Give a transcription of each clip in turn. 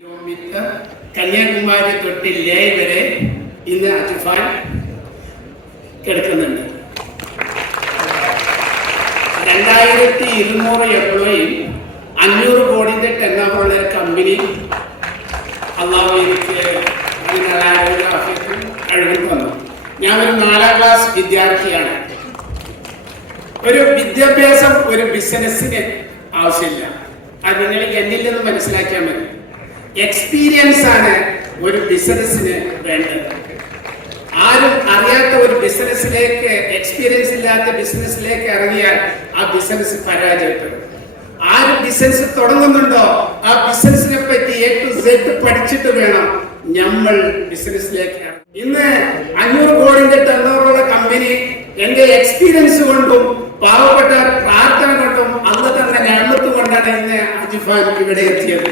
Kilometre Kanyakumari തൊട്ട് ലേ വരെ ഇന്ന് അജിഫാൻ കിടക്കുന്നുണ്ട്. രണ്ടായിരത്തി ഇരുന്നൂറ് എംപ്ലോയി അഞ്ഞൂറ് കോടിന്റെ ടെൻ ഓവറുള്ള ഒരു കമ്പനി അള്ളാഹു ഞാൻ ഒരു നാലാം ക്ലാസ് വിദ്യാർത്ഥിയാണ്. ഒരു വിദ്യാഭ്യാസം ഒരു ബിസിനസ്സിന് ആവശ്യമില്ല. അത് നിങ്ങൾ എന്നിൽ നിന്ന് മനസ്സിലാക്കിയാൽ മതി. എക്സ്പീരിയൻസ് ആണ് ഒരു ബിസിനസ്സിന് വേണ്ടത്. ആരും അറിയാത്ത ഒരു ബിസിനസ്സിലേക്ക് എക്സ്പീരിയൻസ് ഇല്ലാത്ത ബിസിനസ്സിലേക്ക് ഇറങ്ങിയാൽ ആ ബിസിനസ് പരാജയപ്പെടും. ആരും ബിസിനസ് തുടങ്ങുന്നുണ്ടോ ആ ബിസിനസിനെ പറ്റി എ ടു സെഡ് പഠിച്ചിട്ട് വേണം നമ്മൾ ബിസിനസ്സിലേക്ക്. ഇന്ന് അഞ്ഞൂറ് കോടിന്റെ ടെണ്ണൂറോളം കമ്പനി എന്റെ എക്സ്പീരിയൻസ് കൊണ്ടും പാവപ്പെട്ട പ്രാർത്ഥന കൊണ്ടും അന്ന് തന്നെ ഞാൻ കൊണ്ടാണ് ഇന്ന് അജിഫാൻ ഇവിടെ എത്തിയത്.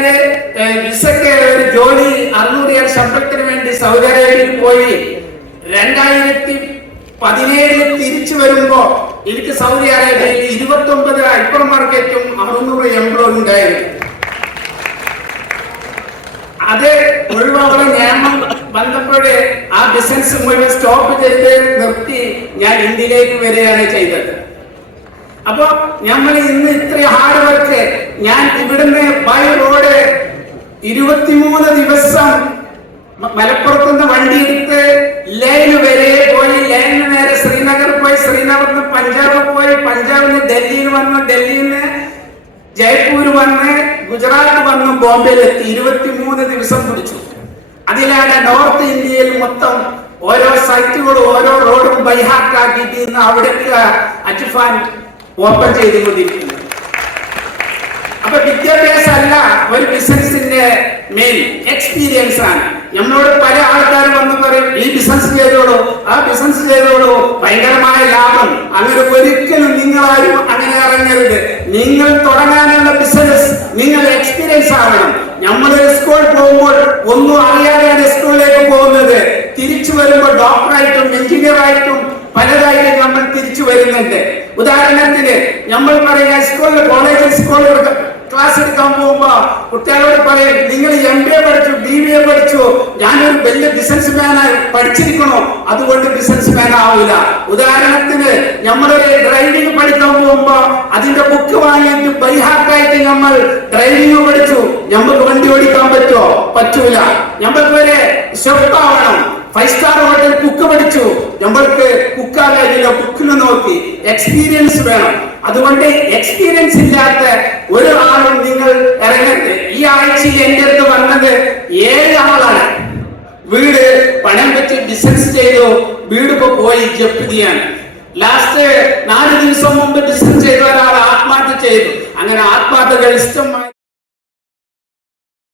ഏഹ്, വിസക്ക് ഒരു ജോലി അറുന്നൂറ് ഞാൻ ശമ്പളത്തിന് വേണ്ടി സൗദി അറേബ്യയിൽ പോയി രണ്ടായിരത്തി പതിനേഴിൽ തിരിച്ചു വരുമ്പോ എനിക്ക് സൗദി അറേബ്യയിൽ ഇരുപത്തി ഒമ്പത് ഹൈപ്പർ മാർക്കറ്റും അറുന്നൂറ് എംപ്ലോയി ഉണ്ടായിരുന്നു. അത് ഒഴിവാക്കുന്ന നിയമം വന്നപ്പോഴേ ആ ബിസിനസ് മുഴുവൻ സ്റ്റോപ്പ് ചെയ്ത് നിർത്തി ഞാൻ ഇന്ത്യയിലേക്ക് വരികയാണ് ചെയ്തത്. അപ്പൊ നമ്മൾ ഇന്ന് ഇത്ര ഹാർഡ് വർക്ക് ഞാൻ ഇവിടുന്ന് ബൈ റോഡ് ഇരുപത്തിമൂന്ന് ദിവസം മലപ്പുറത്തു നിന്ന് വണ്ടി എടുത്ത് ലേന് വരെ പോയി ലേന് നേരെ ശ്രീനഗർ പോയി ശ്രീനഗറിൽ നിന്ന് പഞ്ചാബ് പോയി പഞ്ചാബിൽ നിന്ന് ഡൽഹിയിൽ വന്ന് ഡൽഹിയിൽ നിന്ന് ജയ്പൂർ വന്ന് ഗുജറാത്ത് വന്ന് ബോംബെയിൽ എത്തി ഇരുപത്തിമൂന്ന് ദിവസം പിടിച്ചു. അതിലാണ് നോർത്ത് ഇന്ത്യയിൽ മൊത്തം ഓരോ സൈറ്റുകളും ഓരോ റോഡും ബൈഹാർട്ട് ആക്കിയിട്ട് ഇന്ന് അവിടേക്ക് അജിഫാൻ ഓപ്പൺ ചെയ്തുകൊണ്ടിരിക്കുന്നത് അപ്പൊ വിദ്യാഭ്യാസം അല്ല ഒരു ബിസിനസിന്റെ മെയിൻ എക്സ്പീരിയൻസ് ആണ്. നമ്മളോട് പല ആൾക്കാരും വന്ന് പറയും ഈ ബിസിനസ് ചെയ്തോളൂ ആ ബിസിനസ് ചെയ്തോളൂ ഭയങ്കരമായ ലാഭം. അങ്ങനെ ഒരിക്കലും നിങ്ങളാരും അങ്ങനെ ഇറങ്ങരുത്. നിങ്ങൾ തുടങ്ങാനുള്ള ബിസിനസ് നിങ്ങൾ എക്സ്പീരിയൻസ് ആവണം. നമ്മൾ സ്കൂളിൽ പോകുമ്പോൾ ഒന്നും അറിയാതെയാണ് സ്കൂളിലേക്ക് പോകുന്നത്. തിരിച്ചു വരുമ്പോൾ ഡോക്ടറായിട്ടും എഞ്ചിനീയറായിട്ടും പലതായിട്ട് നമ്മൾ തിരിച്ചു വരുന്നുണ്ട്. ഉദാഹരണത്തിന് നമ്മൾ പറയുക സ്കൂളിൽ കോളേജിൽ സ്കൂളിൽ ക്ലാസ് എടുക്കാൻ പോകുമ്പോ കുട്ടികളോട് പറയും നിങ്ങൾ എം ബി എ പഠിച്ചു ഡി ബി എ പഠിച്ചു. ഞാനൊരു വലിയ ബിസിനസ് മാനായി പഠിച്ചിരിക്കണോ അതുകൊണ്ട് ബിസിനസ് മാൻ ആവില്ല. ഉദാഹരണത്തിന് നമ്മളൊരു ഡ്രൈവിംഗ് പഠിക്കാൻ പോകുമ്പോ അതിന്റെ ബുക്ക് വാങ്ങിയിട്ട് ബൈഹാർട്ടായിട്ട് നമ്മൾ ഡ്രൈവിംഗ് പഠിച്ചു. നമുക്ക് വണ്ടി ഓടിക്കാൻ പറ്റുമോ പറ്റൂല. നമ്മൾക്ക് വരെ ഷെഫ് ആവണം. ഫൈവ് സ്റ്റാർ ഹോട്ടൽ കുക്ക് പഠിച്ചു. നമ്മൾക്ക് കുക്കാകാരില്ല കുക്കിന് നോക്കി. എക്സ്പീരിയൻസ് വേണം. അതുകൊണ്ട് എക്സ്പീരിയൻസ് ഇല്ലാത്ത ഒരു ആളും നിങ്ങൾ ഇറങ്ങരുത് ഈ ആഴ്ചയിൽ എന്റെ അടുത്ത് വന്നത് ഏഴ് ആളാണ് വീട് പണം വെച്ച് ബിസിനസ് ചെയ്തു വീട് ഇപ്പൊ പോയി ജപ്തിയാണ് ലാസ്റ്റ് നാല് ദിവസം മുമ്പ് ബിസിനസ് ചെയ്ത ഒരാൾ ആത്മഹത്യ ചെയ്തു അങ്ങനെ ആത്മഹത്യകൾ ഇഷ്ടമായി